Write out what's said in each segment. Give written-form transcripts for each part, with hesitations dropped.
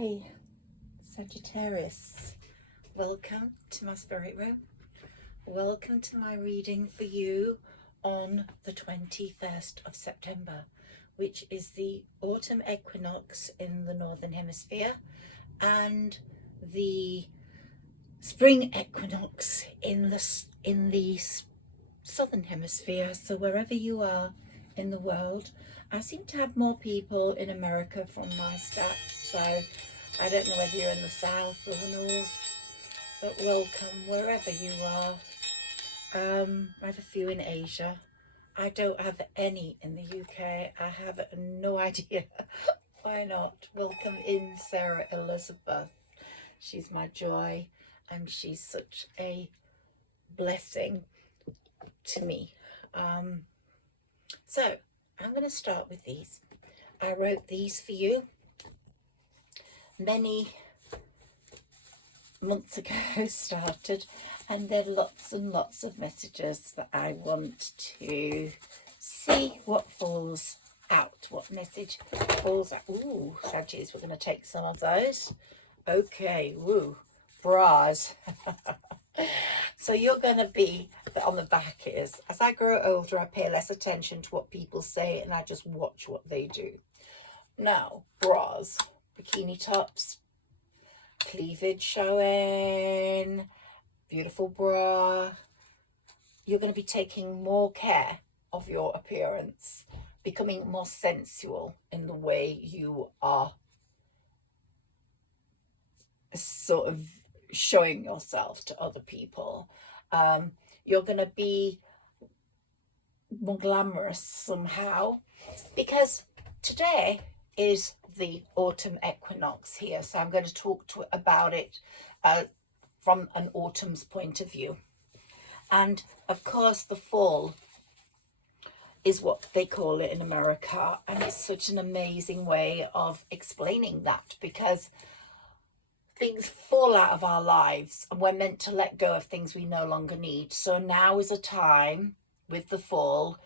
Hi, Sagittarius. Welcome to my spirit room. Welcome to my reading for you on the 21st of September, which is the autumn equinox in the northern hemisphere and the spring equinox in the southern hemisphere. So wherever you are in the world, I seem to have more people in America from my stats, so I don't know whether you're in the south or the north, but welcome wherever you are. I have a few in Asia. I don't have any in the UK. I have no idea. Why not? Welcome in, Sarah Elizabeth. She's my joy, and she's such a blessing to me. So I'm going to start with these. I wrote these for you many months ago, started, and there are lots and lots of messages that I want to see what falls out, what message falls out. Ooh, Saggies, we're going to take some of those. Okay, woo, bras. So you're going to be, on the back is, as I grow older, I pay less attention to what people say and I just watch what they do. Now, bras, bikini tops, cleavage showing, beautiful bra. You're going to be taking more care of your appearance, becoming more sensual in the way you are sort of showing yourself to other people. You're going to be more glamorous somehow, because today is the autumn equinox here, so I'm going to talk about it from an autumn's point of view. And of course the fall is what they call it in America, and it's such an amazing way of explaining that, because things fall out of our lives and we're meant to let go of things we no longer need. So now is a time with the fall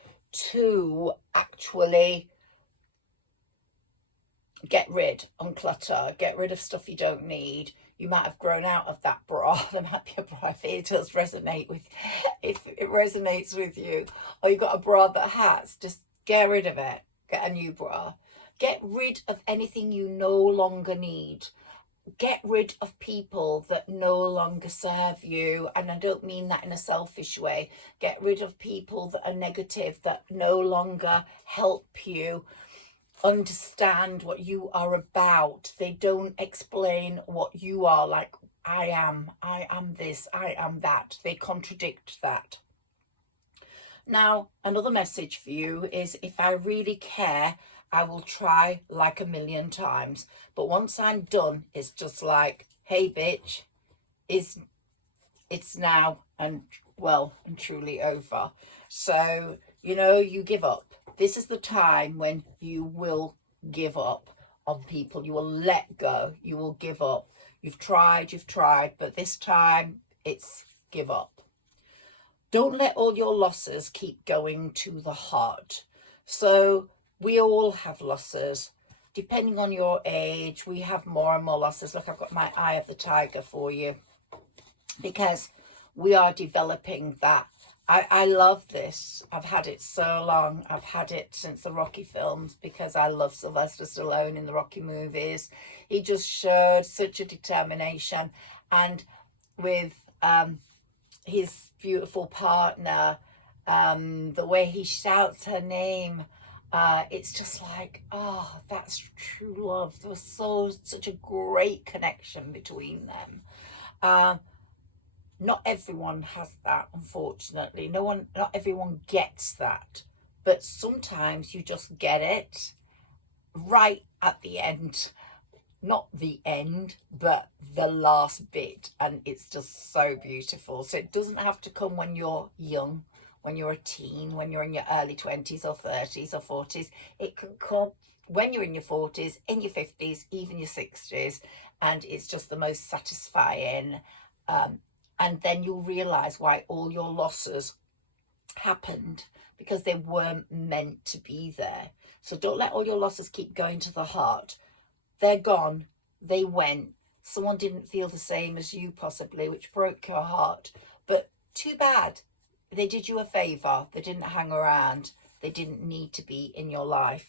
to actually get rid, unclutter, get rid of stuff you don't need. You might have grown out of that bra. There might be a bra, if it does resonate with, if it resonates with you, or you've got a bra that has, just get rid of it. Get a new bra. Get rid of anything you no longer need. Get rid of people that no longer serve you, and I don't mean that in a selfish way. Get rid of people that are negative, that no longer help you understand what you are about. They don't explain what you are, like I am this, I am that. They contradict that. Now, another message for you is, if I really care, I will try like a million times. But once I'm done, it's just like, hey, bitch, it's now and well and truly over. So, you know, you give up. This is the time when you will give up on people. You will let go. You will give up. You've tried, but this time it's give up. Don't let all your losses keep going to the heart. So we all have losses. Depending on your age, we have more and more losses. Look, I've got my eye of the tiger for you, because we are developing that. I love this. I've had it so long. I've had it since the Rocky films, because I love Sylvester Stallone in the Rocky movies. He just showed such a determination, and with his beautiful partner, the way he shouts her name, it's just like, oh, that's true love. There was such a great connection between them. Not everyone has that, unfortunately. Not everyone gets that, but sometimes you just get it right at the end. Not the end, but the last bit, and it's just so beautiful. So it doesn't have to come when you're young, when you're a teen, when you're in your early 20s or 30s or 40s. It can come when you're in your 40s, in your 50s, even your 60s, and it's just the most satisfying. And then you'll realize why all your losses happened, because they weren't meant to be there. So don't let all your losses keep going to the heart. They're gone. they went. Someone didn't feel the same as you possibly, which broke your heart. But too bad. They did you a favour. They didn't hang around. They didn't need to be in your life.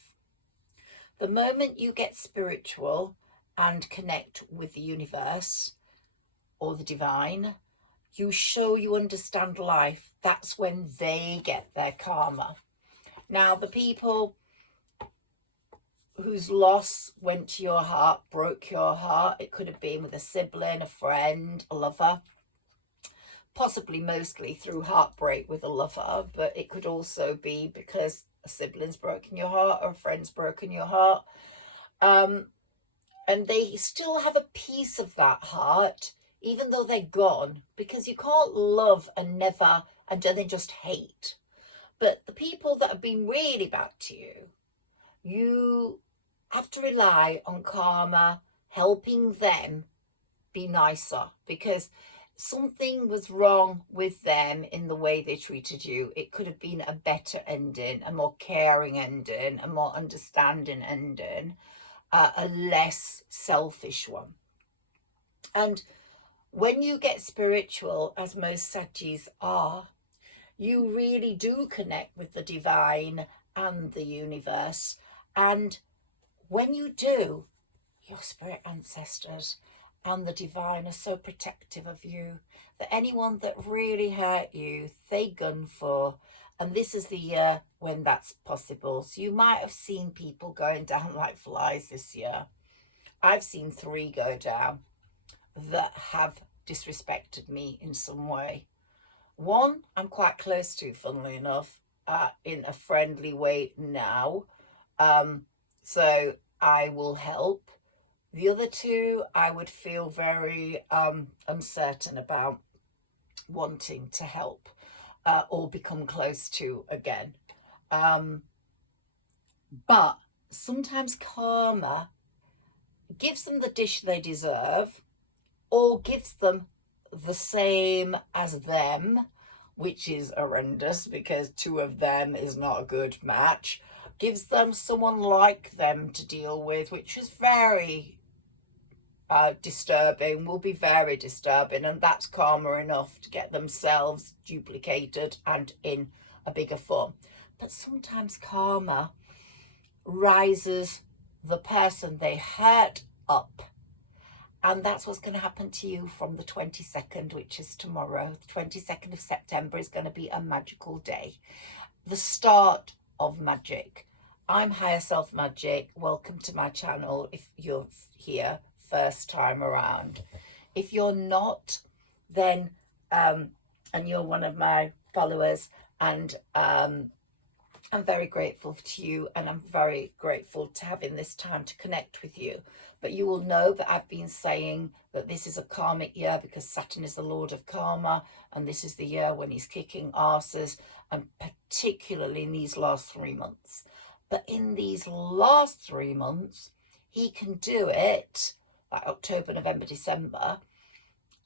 The moment you get spiritual and connect with the universe or the divine, you show you understand life. That's when they get their karma. Now, the people whose loss went to your heart, broke your heart, it could have been with a sibling, a friend, a lover, possibly mostly through heartbreak with a lover, but it could also be because a sibling's broken your heart or a friend's broken your heart. And they still have a piece of that heart, even though they're gone, because you can't love and never and then just hate. But the people that have been really bad to you, you have to rely on karma helping them be nicer, because something was wrong with them in the way they treated you. It could have been a better ending, a more caring ending, a more understanding ending, a less selfish one. And when you get spiritual, as most saggis are, you really do connect with the divine and the universe. And when you do, your spirit ancestors and the divine are so protective of you that anyone that really hurt you, they gun for. And this is the year when that's possible. So you might have seen people going down like flies this year. I've seen 3 go down that have disrespected me in some way. One I'm quite close to, funnily enough, in a friendly way now. So I will help. The other 2 I would feel very uncertain about wanting to help or become close to again. But sometimes karma gives them the dish they deserve, or gives them the same as them, which is horrendous because 2 of them is not a good match. Gives them someone like them to deal with, which is very disturbing, will be very disturbing, and that's karma enough to get themselves duplicated and in a bigger form. But sometimes karma rises the person they hurt up, and that's what's going to happen to you from the 22nd, which is tomorrow. The 22nd of September is going to be a magical day, the start of magic. I'm Higher Self Magic. Welcome to my channel if you're here first time around. If you're not, then and you're one of my followers, and I'm very grateful to you, and I'm very grateful to having this time to connect with you. But you will know that I've been saying that this is a karmic year because Saturn is the lord of karma, and this is the year when he's kicking asses, and particularly in these last 3 months. But in these last 3 months, he can do it like October, November, December,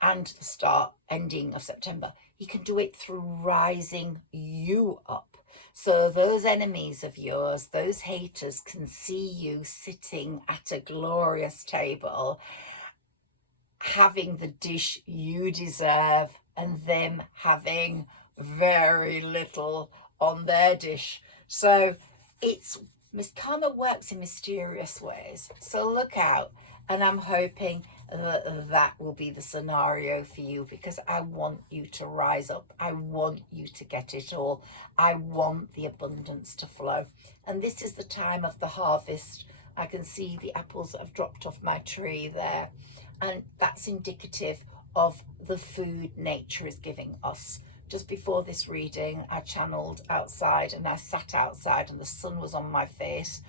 and the ending of September. He can do it through rising you up. So those enemies of yours, those haters, can see you sitting at a glorious table, having the dish you deserve, and them having very little on their dish. So karma works in mysterious ways. So look out. And I'm hoping that will be the scenario for you, because I want you to rise up. I want you to get it all. I want the abundance to flow. And this is the time of the harvest. I can see the apples that have dropped off my tree there. And that's indicative of the food nature is giving us. Just before this reading, I channeled outside, and I sat outside and the sun was on my face,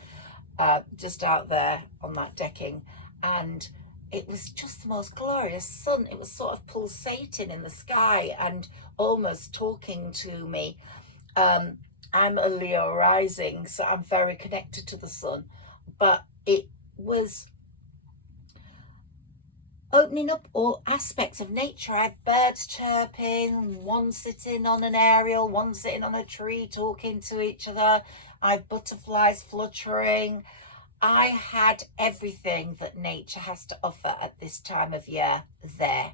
just out there on that decking. And it was just the most glorious sun. It was sort of pulsating in the sky and almost talking to me. I'm a Leo rising, so I'm very connected to the sun. But it was opening up all aspects of nature. I had birds chirping, one sitting on an aerial, one sitting on a tree talking to each other. I had butterflies fluttering. I had everything that nature has to offer at this time of year there.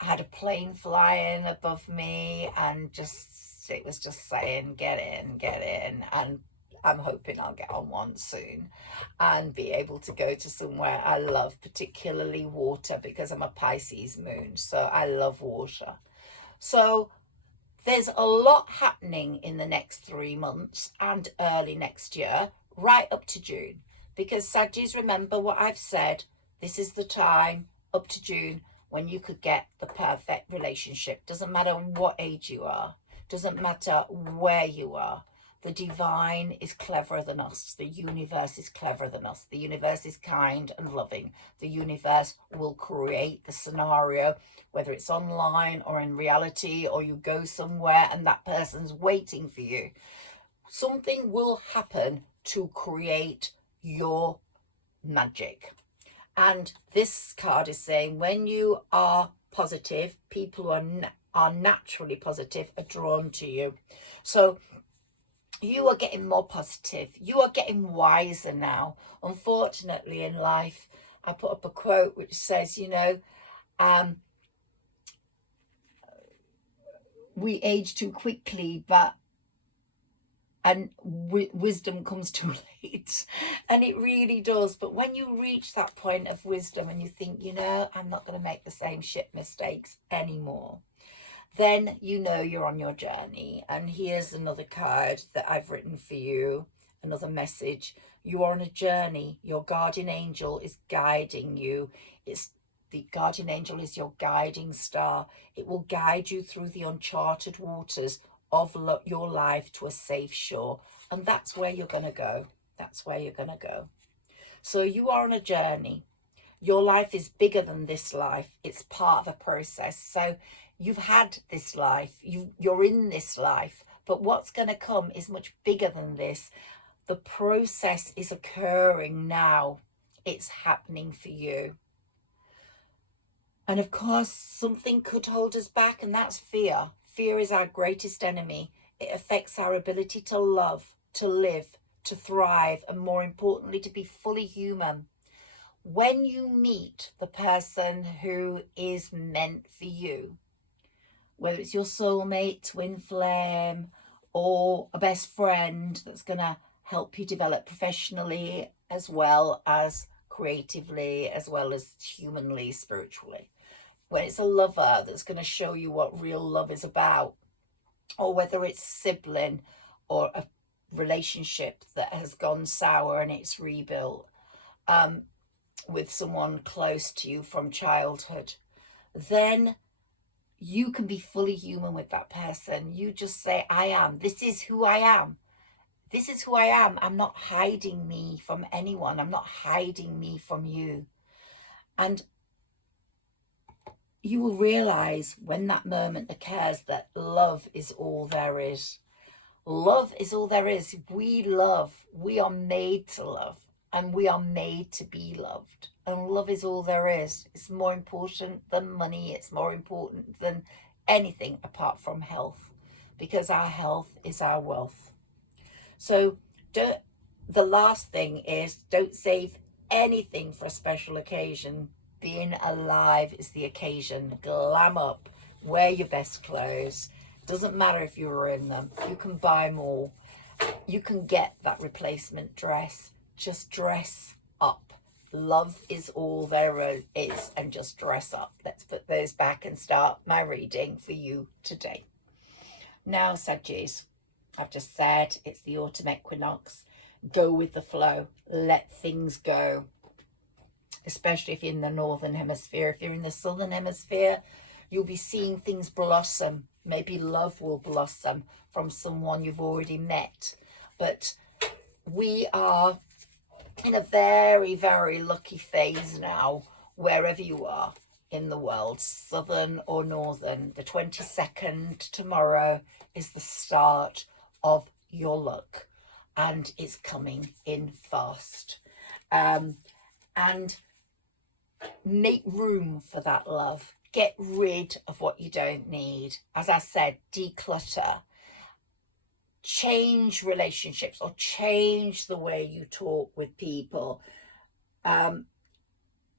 I had a plane flying above me, and just it was just saying, get in. And I'm hoping I'll get on one soon and be able to go to somewhere I love, particularly water, because I'm a Pisces moon, so I love water. So there's a lot happening in the next 3 months and early next year, right up to June. Because Sagittarius, remember what I've said, this is the time up to June when you could get the perfect relationship. Doesn't matter what age you are, doesn't matter where you are. The divine is cleverer than us. The universe is cleverer than us. The universe is kind and loving. The universe will create the scenario, whether it's online or in reality, or you go somewhere and that person's waiting for you. Something will happen to create your magic. And this card is saying when you are positive, people who are naturally positive are drawn to you. So you are getting more positive. You are getting wiser now. Unfortunately, in life, I put up a quote which says, you know, we age too quickly, and wisdom comes too late. And it really does. But when you reach that point of wisdom and you think, you know, I'm not going to make the same shit mistakes anymore, then you know you're on your journey. And here's another card that I've written for you, another message. You are on a journey. Your guardian angel is guiding you. The guardian angel is your guiding star. It will guide you through the uncharted waters of your life to a safe shore. And that's where you're going to go. That's where you're going to go. So you are on a journey. Your life is bigger than this life. It's part of a process. So you've had this life. You're in this life. But what's going to come is much bigger than this. The process is occurring now. It's happening for you. And of course, something could hold us back, and that's fear. Fear is our greatest enemy. It affects our ability to love, to live, to thrive, and more importantly, to be fully human. When you meet the person who is meant for you, whether it's your soulmate, twin flame, or a best friend that's going to help you develop professionally as well as creatively, as well as humanly, spiritually. When it's a lover that's going to show you what real love is about, or whether it's sibling or a relationship that has gone sour and it's rebuilt with someone close to you from childhood, then you can be fully human with that person. You just say, I am. This is who I am. This is who I am. I'm not hiding me from anyone. I'm not hiding me from you. And you will realize when that moment occurs that love is all there is. Love is all there is. We love. We are made to love, and we are made to be loved. And love is all there is. It's more important than money. It's more important than anything apart from health, because our health is our wealth. So the last thing is, don't save anything for a special occasion. Being alive is the occasion. Glam up, wear your best clothes. Doesn't matter if you were in them. You can buy more. You can get that replacement dress. Just dress up. Love is all there is, and just dress up. Let's put those back and start my reading for you today. Now, Sagittarius, I've just said it's the autumn equinox. Go with the flow. Let things go. Especially if you're in the northern hemisphere. If you're in the southern hemisphere, you'll be seeing things blossom. Maybe love will blossom from someone you've already met. But we are in a very, very lucky phase now, wherever you are in the world, southern or northern. The 22nd tomorrow is the start of your luck, and it's coming in fast. And make room for that love. Get rid of what you don't need. As I said, declutter. change relationships or change the way you talk with people.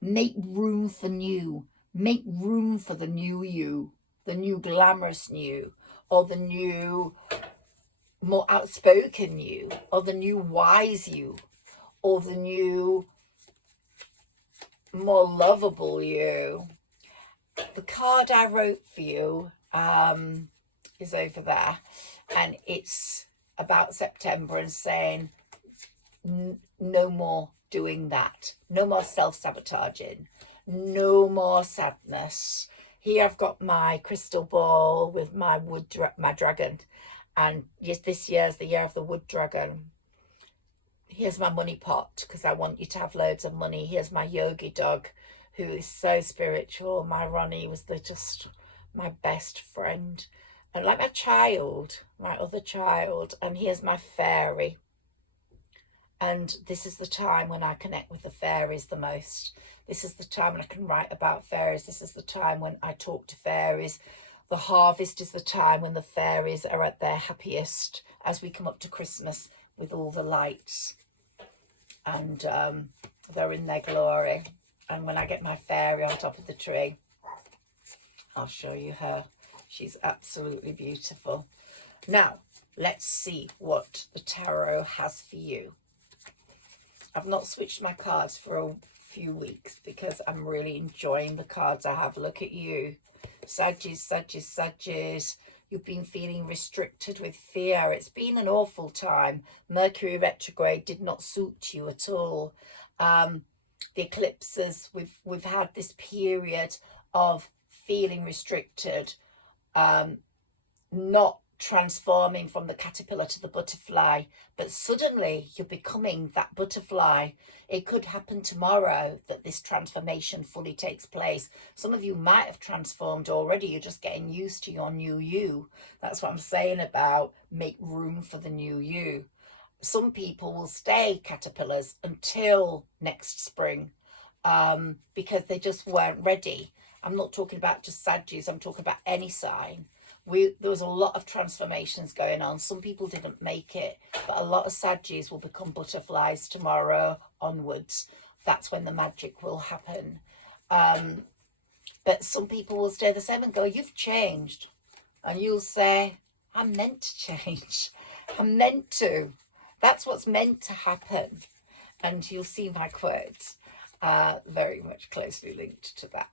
Make room for new. Make room for the new you, the new glamorous you, or the new more outspoken you, or the new wise you, or the new more lovable you. The card I wrote for you is over there, and it's about September and saying no more doing that, no more self-sabotaging, no more sadness. Here I've got my crystal ball with my my dragon, and yes, this year's the year of the wood dragon. Here's my money pot, because I want you to have loads of money. Here's my yogi dog, who is so spiritual. My Ronnie was just my best friend, and like my child, my other child. And here's my fairy. And this is the time when I connect with the fairies the most. This is the time when I can write about fairies. This is the time when I talk to fairies. The harvest is the time when the fairies are at their happiest, as we come up to Christmas with all the lights. And they're in their glory. And when I get my fairy on top of the tree, I'll show you her. She's absolutely beautiful. Now, let's see what the tarot has for you. I've not switched my cards for a few weeks because I'm really enjoying the cards I have. Look at you. Saggies, Saggies, Saggies. You've been feeling restricted with fear. It's been an awful time. Mercury retrograde did not suit you at all. The eclipses, we've had this period of feeling restricted, not transforming from the caterpillar to the butterfly, but suddenly you're becoming that butterfly. It could happen tomorrow that this transformation fully takes place. Some of you might have transformed already. You're just getting used to your new you. That's what I'm saying about make room for the new you. Some people will stay caterpillars until next spring because they just weren't ready. I'm not talking about just Saggies. I'm talking about any sign. There was a lot of transformations going on. Some people didn't make it, but a lot of Saggies will become butterflies tomorrow onwards. That's when the magic will happen. But some people will stay the same and go, you've changed. And you'll say, I'm meant to change. I'm meant to. That's what's meant to happen. And you'll see my quotes very much closely linked to that.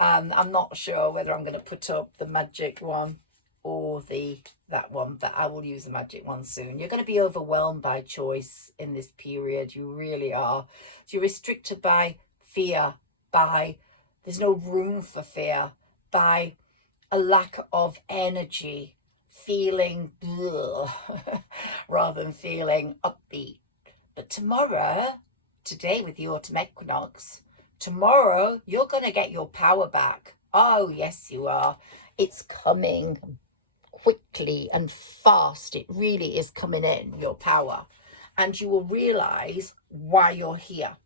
I'm not sure whether I'm going to put up the magic one or that one, but I will use the magic one soon. You're going to be overwhelmed by choice in this period. You really are. You're restricted by fear, there's no room for fear, by a lack of energy, feeling rather than feeling upbeat. But today with the autumn equinox, tomorrow, you're going to get your power back. Oh, yes, you are. It's coming quickly and fast. It really is coming in, your power. And you will realize why you're here.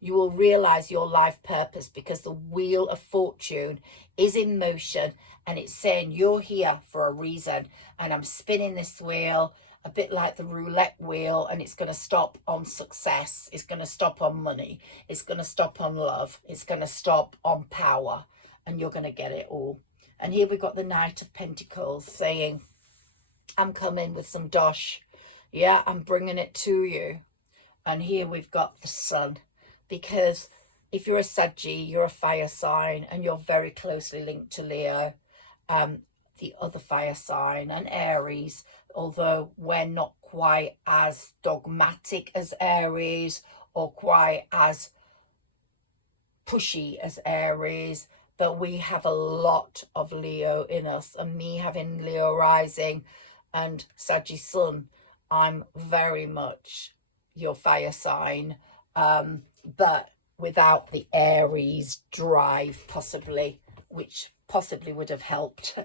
You will realize your life purpose, because the wheel of fortune is in motion and it's saying you're here for a reason. And I'm spinning this wheel a bit like the roulette wheel, and it's going to stop on success. It's going to stop on money. It's going to stop on love. It's going to stop on power, and you're going to get it all. And here we've got the Knight of Pentacles saying, I'm coming with some dosh. Yeah, I'm bringing it to you. And here we've got the Sun, because if you're a Saggi, you're a fire sign, and you're very closely linked to Leo, the other fire sign, and Aries, although we're not quite as dogmatic as Aries or quite as pushy as Aries, but we have a lot of Leo in us. And me having Leo rising and Saggy Sun, I'm very much your fire sign, but without the Aries drive possibly, which possibly would have helped.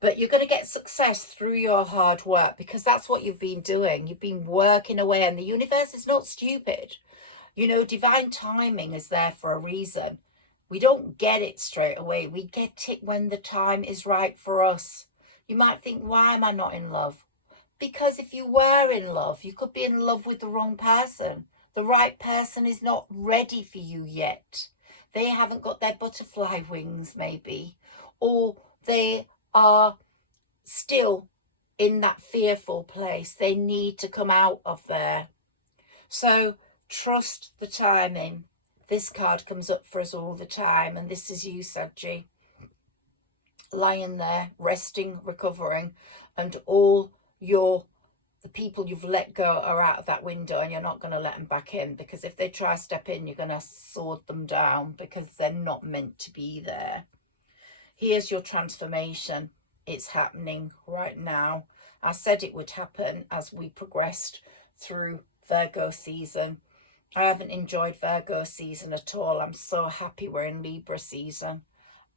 But you're going to get success through your hard work, because that's what you've been doing. You've been working away, and the universe is not stupid. You know, divine timing is there for a reason. We don't get it straight away. We get it when the time is right for us. You might think, why am I not in love? Because if you were in love, you could be in love with the wrong person. The right person is not ready for you yet. They haven't got their butterfly wings, maybe, or they are still in that fearful place. They need to come out of there. So trust the timing. This card comes up for us all the time, and this is you, Saggi, lying there, resting, recovering, and all the people you've let go are out of that window, and you're not going to let them back in, because if they try to step in, you're going to sword them down because they're not meant to be there. Here's your transformation. It's happening right now. I said it would happen as we progressed through Virgo season. I haven't enjoyed Virgo season at all. I'm so happy we're in Libra season.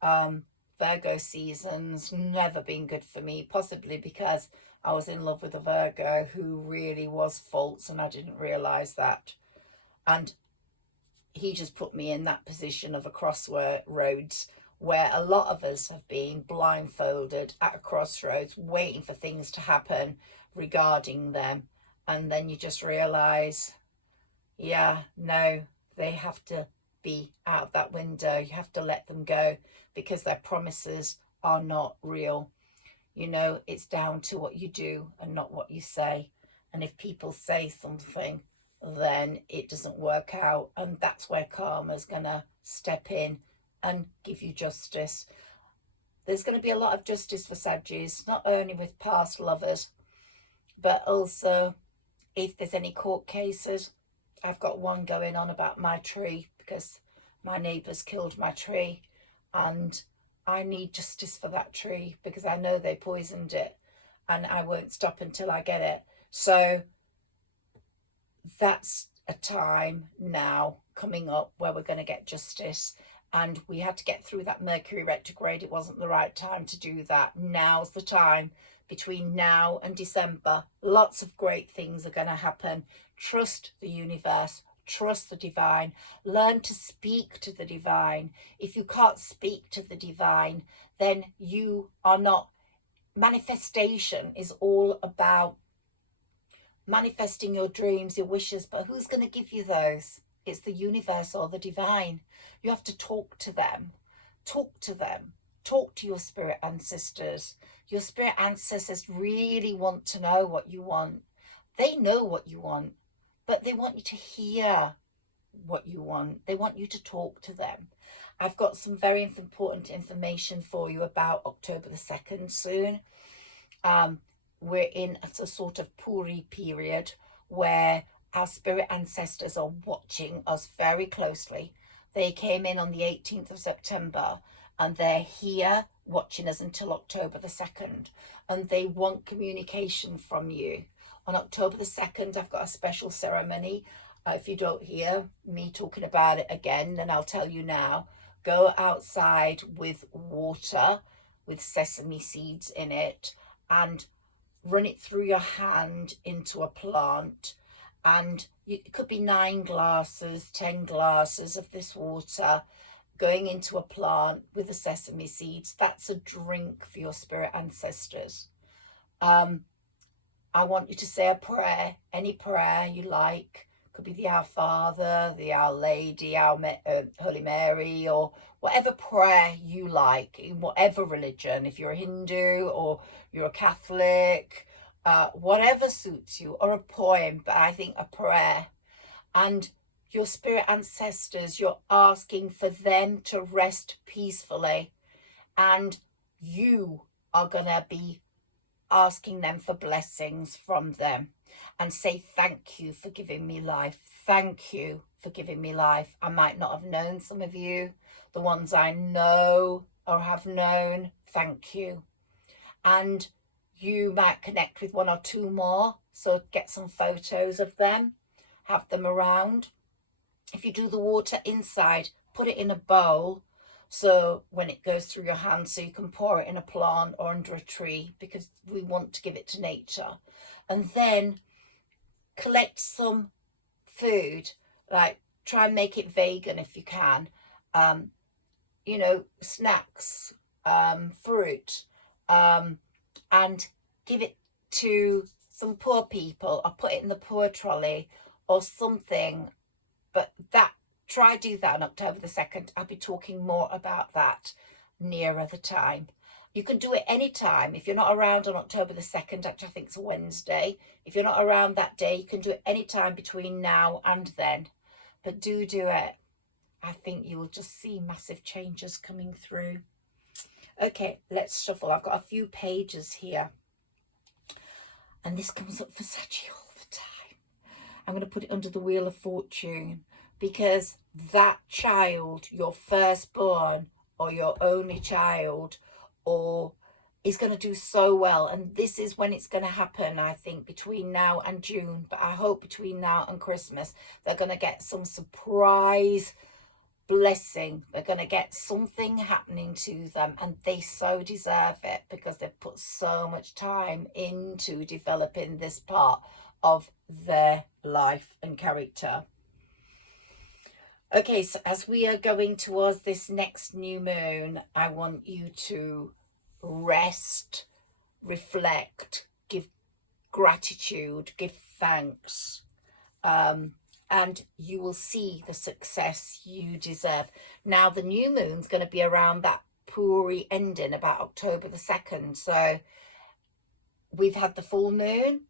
Virgo season's never been good for me, possibly because I was in love with a Virgo who really was false, and I didn't realise that. And he just put me in that position of a crossroads where a lot of us have been blindfolded at a crossroads, waiting for things to happen regarding them. And then you just realise, yeah, no, they have to be out of that window. You have to let them go because their promises are not real. You know, it's down to what you do and not what you say. And if people say something, then it doesn't work out. And that's where karma's going to step in and give you justice. There's going to be a lot of justice for Sagittarius, not only with past lovers, but also if there's any court cases. I've got one going on about my tree because my neighbours killed my tree, and I need justice for that tree because I know they poisoned it, and I won't stop until I get it. So that's a time now coming up where we're going to get justice. And we had to get through that Mercury retrograde. It wasn't the right time to do that. Now's the time. Between now and December, lots of great things are going to happen. Trust the universe. Trust the divine. Learn to speak to the divine. If you can't speak to the divine, then you are not. Manifestation is all about manifesting your dreams, your wishes, but who's going to give you those? It's the universe or the divine. You have to talk to them. Talk to them. Talk to your spirit ancestors. Your spirit ancestors really want to know what you want. They know what you want, but they want you to hear what you want. They want you to talk to them. I've got some very important information for you about October the 2nd soon. We're in a sort of Puri period where our spirit ancestors are watching us very closely. They came in on the 18th of September and they're here watching us until October the 2nd. And they want communication from you. On October the 2nd, I've got a special ceremony. If you don't hear me talking about it again, then I'll tell you now. Go outside with water with sesame seeds in it and run it through your hand into a plant, and it could be 9 glasses, 10 glasses of this water going into a plant with the sesame seeds. That's a drink for your spirit ancestors. I want you to say a prayer, any prayer you like. Could be the Our Father, the Our Lady, Holy Mary, or whatever prayer you like, in whatever religion. If you're a Hindu or you're a Catholic, whatever suits you, or a poem, but I think a prayer. And your spirit ancestors, you're asking for them to rest peacefully, and you are going to be asking them for blessings from them, and say thank you for giving me life. Thank you for giving me life. I might not have known some of you. The ones I know or have known, thank you. And you might connect with 1 or 2 more, so get some photos of them, have them around. If you do the water inside, put it in a bowl, so when it goes through your hand, so you can pour it in a plant or under a tree, because we want to give it to nature. And then collect some food, like try and make it vegan if you can. You know, snacks, fruit, and give it to some poor people, or put it in the poor trolley or something. But try do that on October the 2nd. I'll be talking more about that nearer the time. You can do it anytime. If you're not around on October the 2nd, actually I think it's a Wednesday. If you're not around that day, you can do it anytime between now and then. But do it. I think you will just see massive changes coming through. Okay, let's shuffle. I've got a few pages here. And this comes up for Saggi all the time. I'm going to put it under the Wheel of Fortune, because that child, your firstborn or your only child, or is going to do so well. And this is when it's going to happen, I think, between now and June. But I hope between now and Christmas, they're going to get some surprise blessing. They're going to get something happening to them, and they so deserve it, because they've put so much time into developing this part of their life and character. Okay, so as we are going towards this next new moon, I want you to rest, reflect, give gratitude, give thanks, and you will see the success you deserve. Now, the new moon's going to be around that Puri ending, about October the 2nd. So we've had the full moon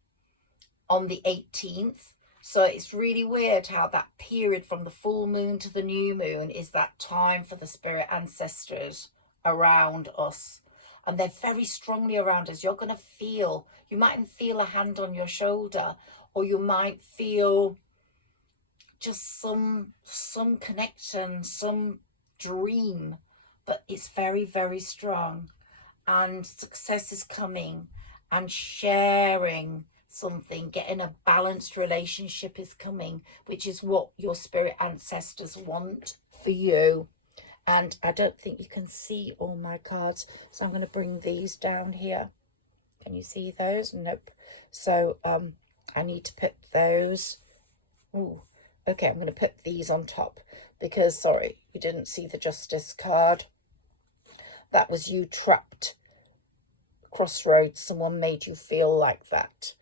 on the 18th. So it's really weird how that period from the full moon to the new moon is that time for the spirit ancestors around us. And they're very strongly around us. You're going to feel, you might feel a hand on your shoulder, or you might feel just some connection, some dream, but it's very, very strong. And success is coming, and sharing something, getting a balanced relationship is coming, which is what your spirit ancestors want for you. And I don't think you can see all my cards, so I'm going to bring these down here. Can you see those? Nope. So I need to put those. Ooh, okay, I'm going to put these on top, because, sorry, you didn't see the Justice card. That was you trapped. Crossroads, someone made you feel like that.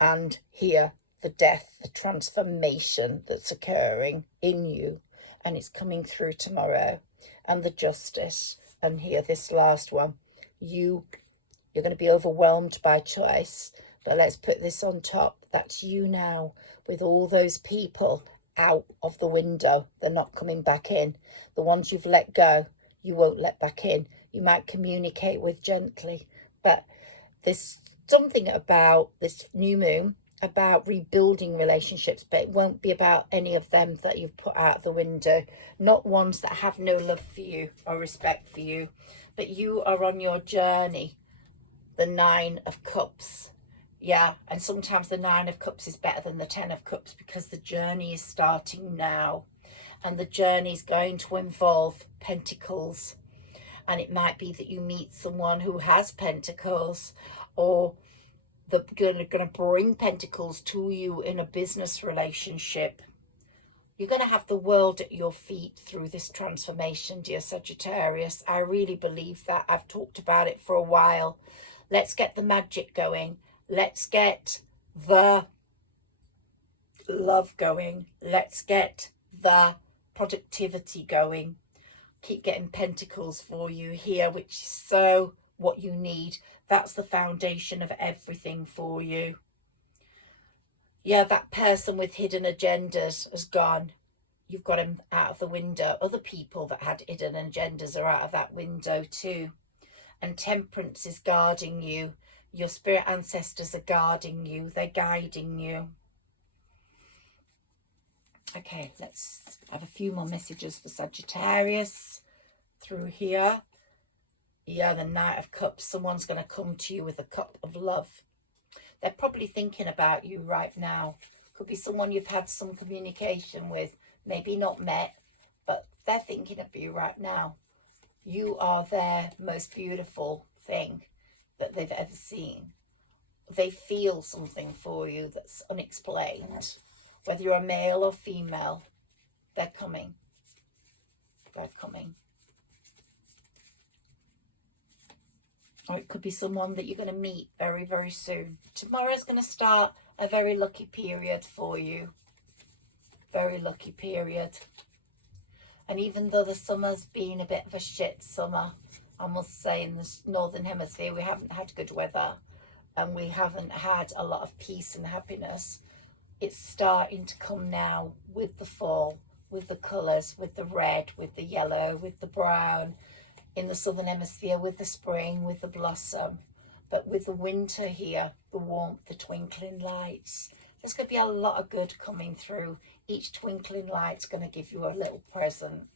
And here, the death, the transformation that's occurring in you, and it's coming through tomorrow. And the Justice, and here, this last one, you're going to be overwhelmed by choice. But let's put this on top. That's you now, with all those people out of the window. They're not coming back in. The ones you've let go, you won't let back in. You might communicate with gently, but there's something about this new moon about rebuilding relationships, but it won't be about any of them that you've put out the window, not ones that have no love for you or respect for you. But you are on your journey, the 9 of Cups. Yeah, and sometimes the 9 of Cups is better than the 10 of Cups, because the journey is starting now, and the journey is going to involve Pentacles. And it might be that you meet someone who has Pentacles, or they're going to bring Pentacles to you in a business relationship. You're going to have the world at your feet through this transformation, dear Sagittarius. I really believe that. I've talked about it for a while. Let's get the magic going. Let's get the love going. Let's get the productivity going. Keep getting Pentacles for you here, which is so what you need. That's the foundation of everything for you. Yeah, that person with hidden agendas has gone. You've got him out of the window. Other people that had hidden agendas are out of that window too. And Temperance is guarding you. Your spirit ancestors are guarding you. They're guiding you. Okay, let's have a few more messages for Sagittarius through here. Yeah, the Knight of Cups. Someone's going to come to you with a cup of love. They're probably thinking about you right now. Could be someone you've had some communication with, maybe not met, but they're thinking of you right now. You are their most beautiful thing that they've ever seen. They feel something for you that's unexplained. Whether you're a male or female, they're coming. They're coming. or it could be someone that you're going to meet very, very soon. Tomorrow's going to start a very lucky period for you. Very lucky period. And even though the summer's been a bit of a shit summer, I must say, in the northern hemisphere, we haven't had good weather and we haven't had a lot of peace and happiness. It's starting to come now with the fall, with the colours, with the red, with the yellow, with the brown. In the southern hemisphere, with the spring, with the blossom. But with the winter here, the warmth, the twinkling lights. There's going to be a lot of good coming through. Each twinkling light's going to give you a little present.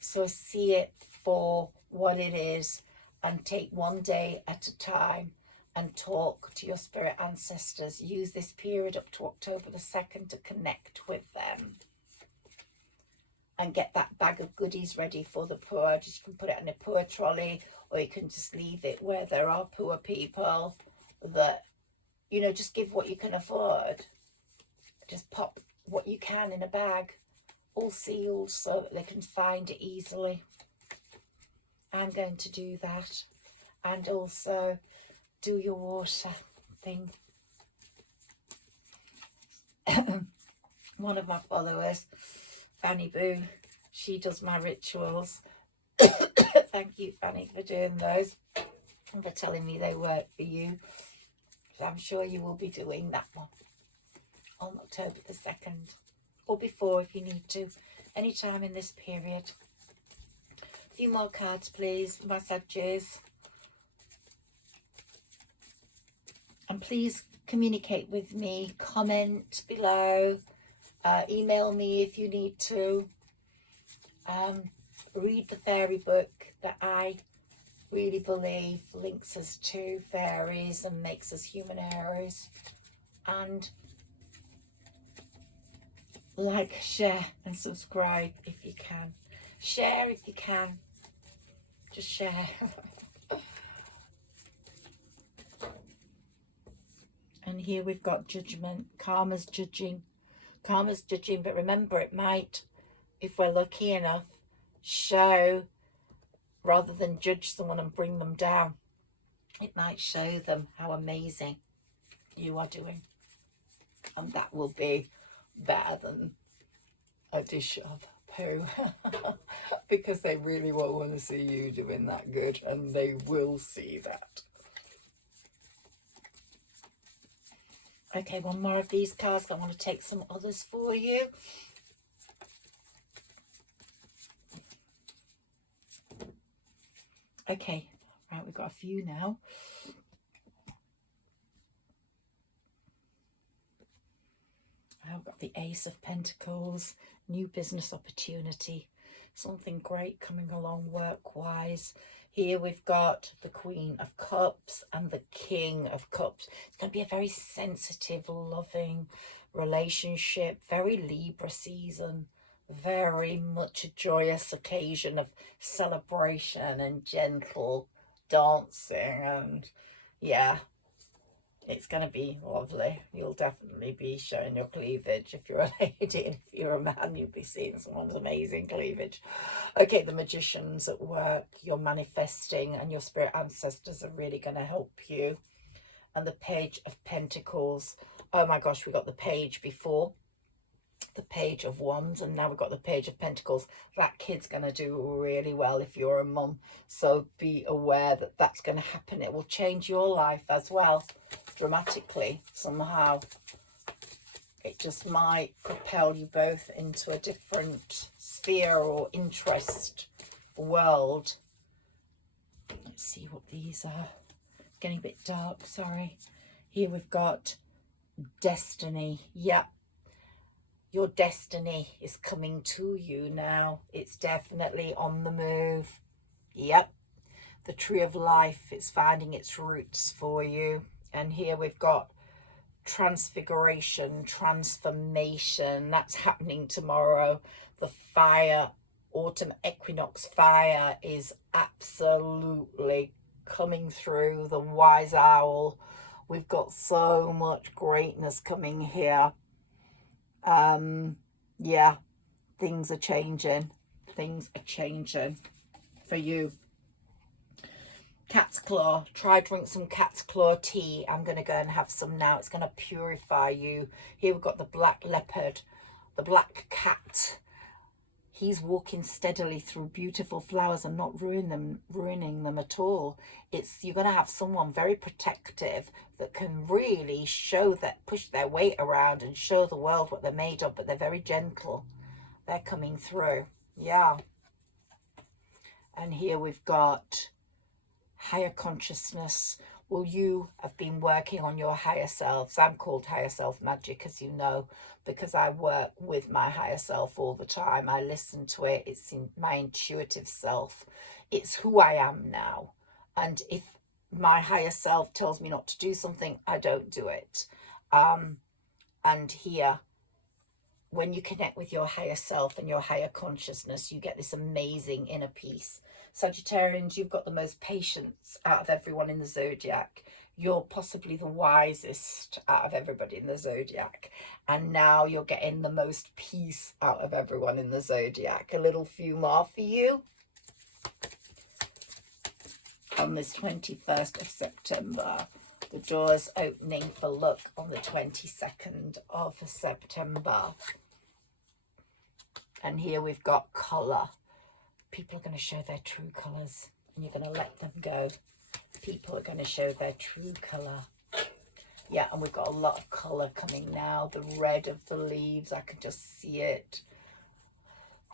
So see it for what it is and take one day at a time and talk to your spirit ancestors. Use this period up to October the 2nd to connect with them. And get that bag of goodies ready for the poor. Just you can put it in a poor trolley, or you can just leave it where there are poor people that, you know, just give what you can afford. Just pop what you can in a bag, all sealed so that they can find it easily. I'm going to do that. And also do your water thing. One of my followers, Fanny Boo, she does my rituals. Thank you, Fanny, for doing those and for telling me they work for you. So I'm sure you will be doing that one on October the 2nd, or before if you need to, anytime in this period. A few more cards, please, for my saggies. And please communicate with me, comment below. Email me if you need to. Read the fairy book that I really believe links us to fairies and makes us Humanairies. And like, share and subscribe if you can. Share if you can. Just share. And here we've got judgment. Karma's judging. Karma's judging, but remember, it might, if we're lucky enough, show, rather than judge someone and bring them down, it might show them how amazing you are doing. And that will be better than a dish of poo. Because they really will want to see you doing that good, and they will see that. Okay, one more of these cards. I want to take some others for you. Okay, right, we've got a few now. I've got the Ace of Pentacles, new business opportunity, something great coming along work-wise. Here we've got the Queen of Cups and the King of Cups. It's going to be a very sensitive, loving relationship, very Libra season, very much a joyous occasion of celebration and gentle dancing. And yeah, it's going to be lovely. You'll definitely be showing your cleavage if you're a lady. If you're a man, you'll be seeing someone's amazing cleavage. Okay, the Magician's at work. You're manifesting and your spirit ancestors are really going to help you. And the Page of Pentacles. Oh my gosh, we got the page before. The Page of Wands, and now we've got the Page of Pentacles. That kid's going to do really well if you're a mum. So be aware that that's going to happen. It will change your life as well, dramatically, somehow. It just might propel you both into a different sphere or interest world. Let's see what these are. It's getting a bit dark, sorry. Here we've got Destiny. Yep. Your destiny is coming to you now. It's definitely on the move. Yep. The Tree of Life is finding its roots for you. And here we've got transfiguration, transformation. That's happening tomorrow. The fire, autumn equinox fire is absolutely coming through. The wise owl. We've got so much greatness coming here. Yeah, things are changing. Things are changing for you. Cat's claw. Try drink some cat's claw tea. I'm going to go and have some now. It's going to purify you. Here we've got the black leopard, the black cat. He's walking steadily through beautiful flowers and not ruining them at all. You're going to have someone very protective that can really push their weight around and show the world what they're made of, but they're very gentle. They're coming through. Yeah. And here we've got higher consciousness. Well, you have been working on your higher selves. I'm called Higher Self Magic, as you know, because I work with my higher self all the time. I listen to it. It's in my intuitive self. It's who I am now. And if my higher self tells me not to do something, I don't do it. And here, when you connect with your higher self and your higher consciousness, you get this amazing inner peace. Sagittarians, you've got the most patience out of everyone in the zodiac. You're possibly the wisest out of everybody in the zodiac. And now you're getting the most peace out of everyone in the zodiac. A little few more for you. On this 21st of September. The doors opening for luck on the 22nd of September. And here we've got colour. People are going to show their true colours, and you're going to let them go. People are going to show their true colour. Yeah, and we've got a lot of colour coming now. The red of the leaves, I can just see it.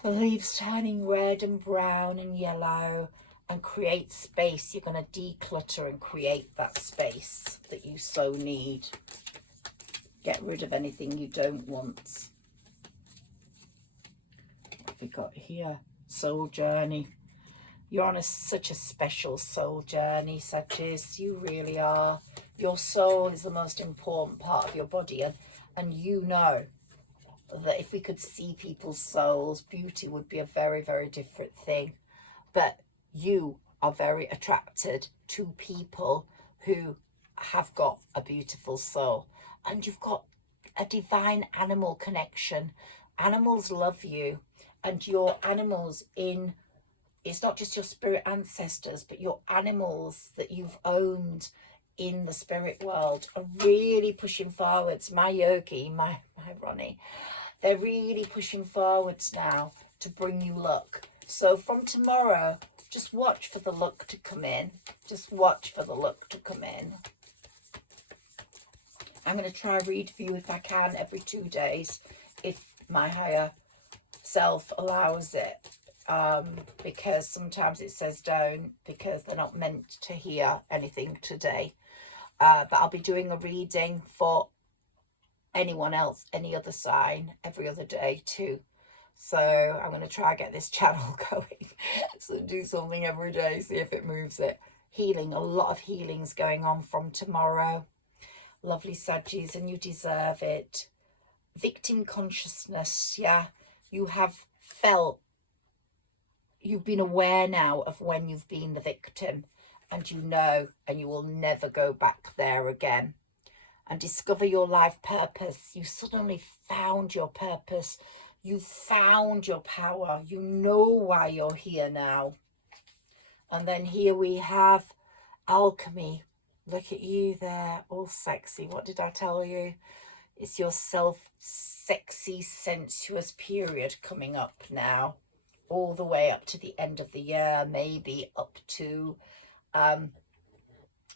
The leaves turning red and brown and yellow, and create space. You're going to declutter and create that space that you so need. Get rid of anything you don't want. What have we got here? Soul journey. You're on such a special soul journey, Sagittarius. You really are. Your soul is the most important part of your body, and you know that if we could see people's souls, beauty would be a very, very different thing. But you are very attracted to people who have got a beautiful soul, and you've got a divine animal connection. Animals love you. And your animals it's not just your spirit ancestors, but your animals that you've owned in the spirit world are really pushing forwards. My yogi, my Ronnie, they're really pushing forwards now to bring you luck. So from tomorrow, just watch for the luck to come in. Just watch for the luck to come in. I'm going to try read for you if I can every 2 days, if my higher self allows it, because sometimes it says don't, because they're not meant to hear anything today, but I'll be doing a reading for anyone else, any other sign, every other day too. So I'm going to try and get this channel going. So do something every day, see if it moves it. Healing, a lot of healings going on from tomorrow. Lovely Saggies, and you deserve it. Victim consciousness, yeah. You have you've been aware now of when you've been the victim, and you know, and you will never go back there again. And discover your life purpose. You suddenly found your purpose. You found your power. You know why you're here now. And then here we have alchemy. Look at you there, all sexy. What did I tell you? It's your sexy, sensuous period coming up now, all the way up to the end of the year, maybe up to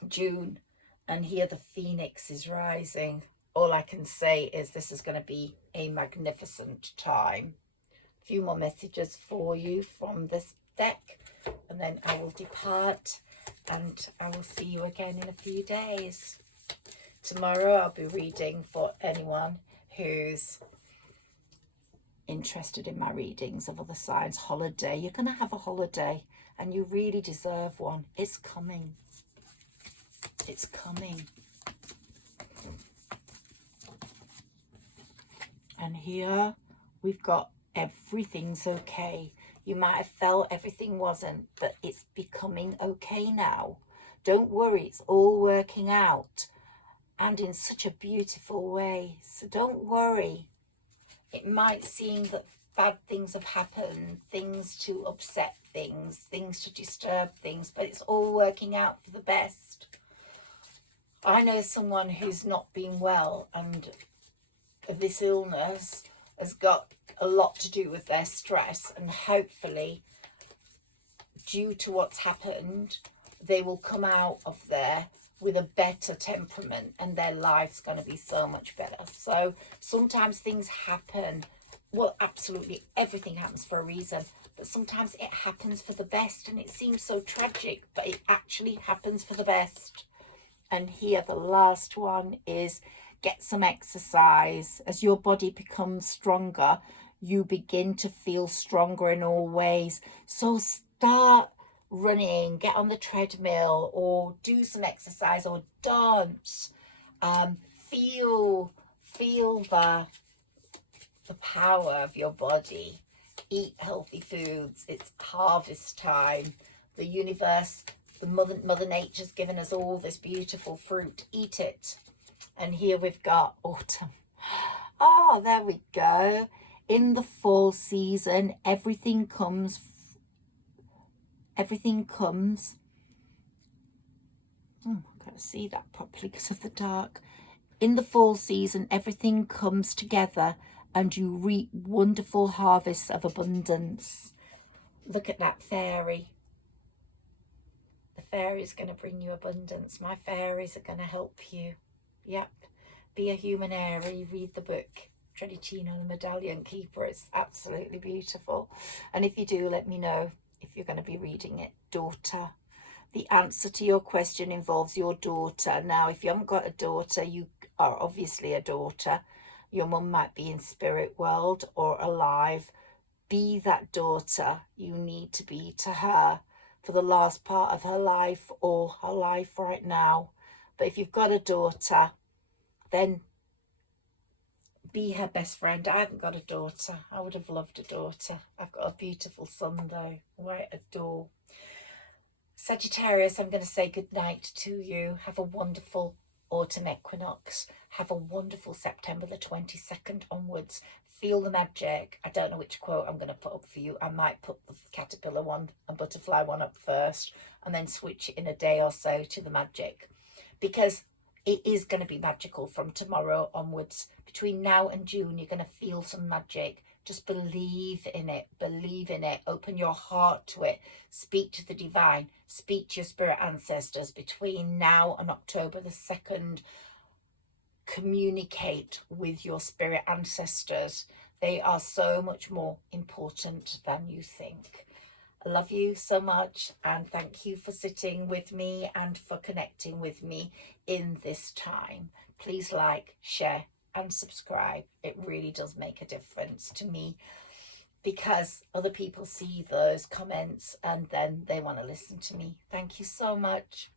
June. And here the phoenix is rising. All I can say is this is going to be a magnificent time. A few more messages for you from this deck, and then I will depart, and I will see you again in a few days. Tomorrow I'll be reading for anyone who's interested in my readings of other signs. Holiday. You're going to have a holiday, and you really deserve one. It's coming. It's coming. And here we've got everything's okay. You might have felt everything wasn't, but it's becoming okay now. Don't worry, it's all working out, and in such a beautiful way. So don't worry. It might seem that bad things have happened, things to upset things, things to disturb things, but it's all working out for the best. I know someone who's not been well, and this illness has got a lot to do with their stress, and hopefully due to what's happened, they will come out of there with a better temperament, and their life's going to be so much better. So sometimes things happen, well, absolutely everything happens for a reason, but sometimes it happens for the best, and it seems so tragic, but it actually happens for the best. And here the last one is get some exercise. As your body becomes stronger, you begin to feel stronger in all ways. So start running, get on the treadmill, or do some exercise, or dance. Feel the power of your body. Eat healthy foods. It's harvest time. The universe, the mother nature's given us all this beautiful fruit. Eat it. And here we've got autumn. Oh, there we go. In the fall season, everything comes. I can't see that properly because of the dark. In the fall season, everything comes together and you reap wonderful harvests of abundance. Look at that fairy. The fairy is going to bring you abundance. My fairies are going to help you. Yep. Be a Humanairy. Read the book. Tradicino, the Medallion Keeper. It's absolutely beautiful. And if you do, let me know if you're going to be reading it. Daughter. The answer to your question involves your daughter. Now, if you haven't got a daughter, you are obviously a daughter. Your mum might be in spirit world or alive. Be that daughter you need to be to her for the last part of her life or her life right now. But if you've got a daughter, then be her best friend. I haven't got a daughter. I would have loved a daughter. I've got a beautiful son though, who I adore. Sagittarius, I'm going to say good night to you. Have a wonderful autumn equinox. Have a wonderful September the 22nd onwards. Feel the magic. I don't know which quote I'm going to put up for you. I might put the caterpillar one and butterfly one up first, and then switch it in a day or so to the magic, because it is going to be magical from tomorrow onwards. Between now and June, you're going to feel some magic. Just believe in it. Believe in it. Open your heart to it. Speak to the divine. Speak to your spirit ancestors. Between now and October the 2nd, communicate with your spirit ancestors. They are so much more important than you think. I love you so much, and thank you for sitting with me and for connecting with me in this time. Please like, share and subscribe. It really does make a difference to me, because other people see those comments and then they want to listen to me. Thank you so much.